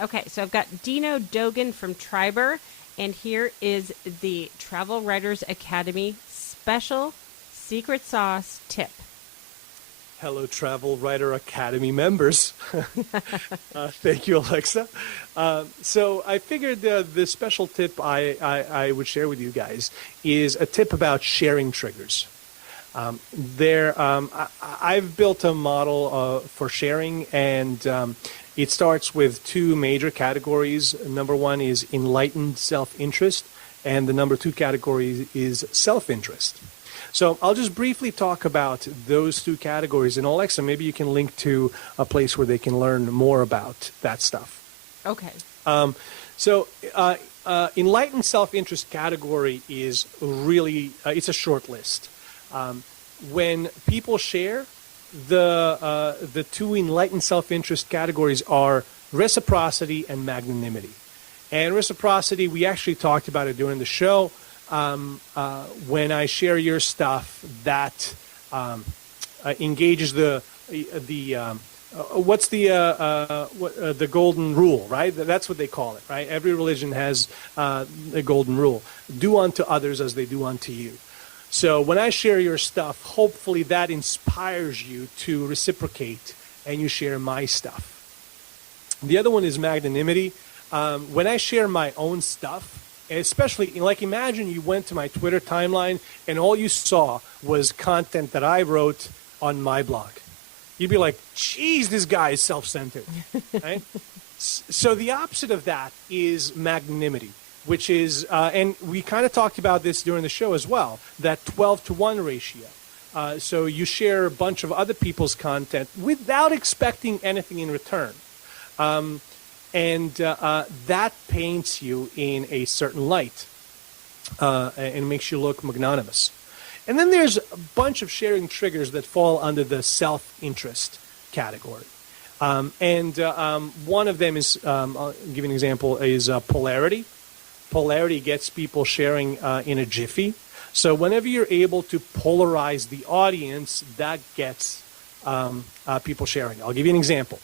Okay, so I've got Dino Dogan from Triberr, and here is the Travel Writers Academy special secret sauce tip. Hello, Travel Writer Academy members. Thank you, Alexa. So I figured the special tip I would share with you guys is a tip about sharing triggers. I've built a model for sharing, and it starts with two major categories. Number one is enlightened self-interest, and the number two category is self-interest. So I'll just briefly talk about those two categories, and Alexa, maybe you can link to a place where they can learn more about that stuff. Okay. Enlightened self-interest category is really, it's a short list. When people share, the two enlightened self-interest categories are reciprocity and magnanimity. And reciprocity, we actually talked about it during the show. When I share your stuff, that engages the golden rule, right? That's what they call it, right? Every religion has a golden rule: do unto others as they do unto you. So when I share your stuff, hopefully that inspires you to reciprocate and you share my stuff. The other one is magnanimity. When I share my own stuff, especially, like, imagine you went to my Twitter timeline and all you saw was content that I wrote on my blog. You'd be like, geez, this guy is self-centered, right? So the opposite of that is magnanimity, which is, and we kind of talked about this during the show as well, that 12-to-1 ratio. So you share a bunch of other people's content without expecting anything in return. That paints you in a certain light and makes you look magnanimous. And then there's a bunch of sharing triggers that fall under the self-interest category. One of them is, I'll give you an example, is polarity. Polarity gets people sharing in a jiffy. So whenever you're able to polarize the audience, that gets people sharing. I'll give you an example.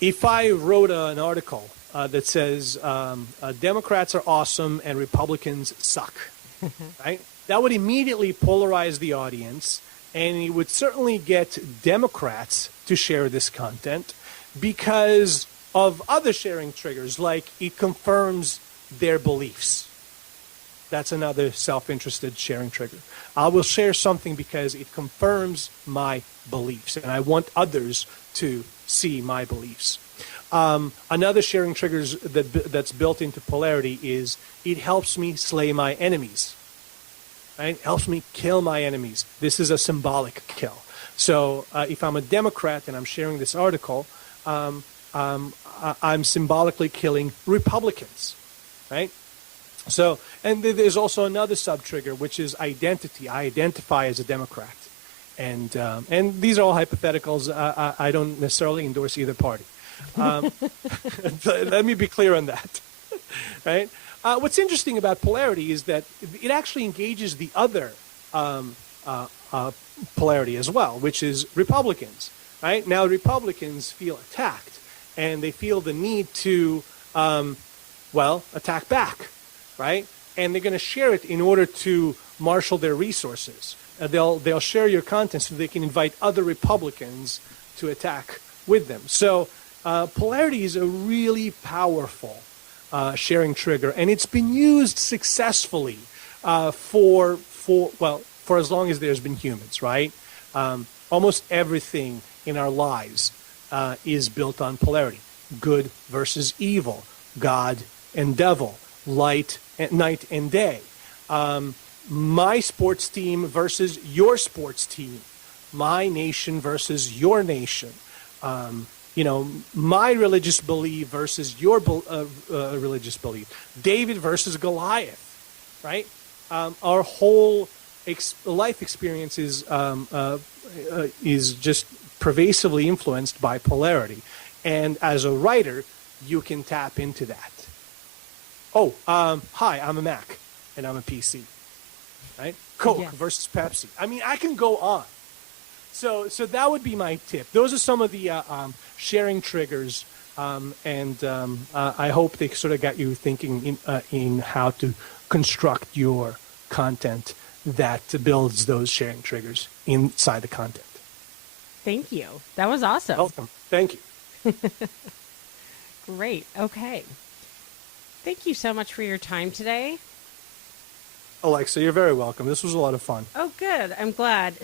If I wrote an article that says Democrats are awesome and Republicans suck, right? That would immediately polarize the audience, and it would certainly get Democrats to share this content because of other sharing triggers, like it confirms their beliefs. That's another self-interested sharing trigger. I will share something because it confirms my beliefs, and I want others to see my beliefs. Another sharing trigger that's built into polarity is it helps me slay my enemies. Right? It helps me kill my enemies. This is a symbolic kill. So if I'm a Democrat and I'm sharing this article, I'm symbolically killing Republicans, right? So, and there's also another sub-trigger, which is identity. I identify as a Democrat. And these are all hypotheticals. I don't necessarily endorse either party. Let me be clear on that, right? What's interesting about polarity is that it actually engages the other polarity as well, which is Republicans, right? Now, Republicans feel attacked, and they feel the need to, attack back, right? And they're going to share it in order to marshal their resources. They'll share your content so they can invite other Republicans to attack with them. So polarity is a really powerful sharing trigger, and it's been used successfully for as long as there's been humans, right? Almost everything in our lives is built on polarity. Good versus evil, God and devil, night and day. My sports team versus your sports team, my nation versus your nation, my religious belief versus your religious belief, David versus Goliath, right? Our whole life experience is just pervasively influenced by polarity, and as a writer, you can tap into that. Hi, I'm a Mac, and I'm a PC. Right? Coke versus Pepsi. I mean, I can go on. So that would be my tip. Those are some of the sharing triggers, I hope they sort of got you thinking in how to construct your content that builds those sharing triggers inside the content. Thank you. That was awesome. Welcome. Thank you. Great. Okay. Thank you so much for your time today. Alexa, you're very welcome. This was a lot of fun. Oh, good. I'm glad.